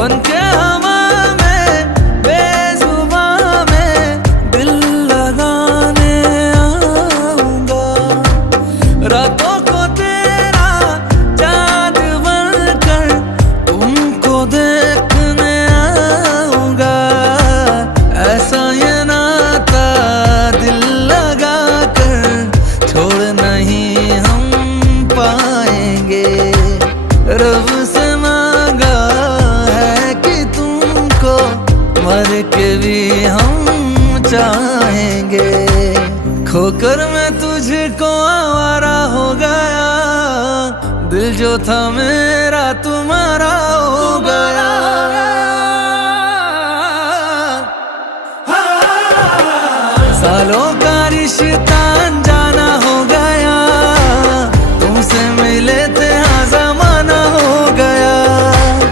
बनके हवा में बेजुबां में दिल लगाने आऊंगा। रातों को तेरा चाँद बनकर तुमको देखने आऊंगा। ऐसा ये नाता दिल लगा कर छोड़ नहीं हम पाएंगे। रब से मांगा है कि तुमको मर के भी हम चाहेंगे। खोकर मैं तुझको आवारा हो गया, दिल जो था मेरा तुम्हारा हो गया। सालों का रिश्ता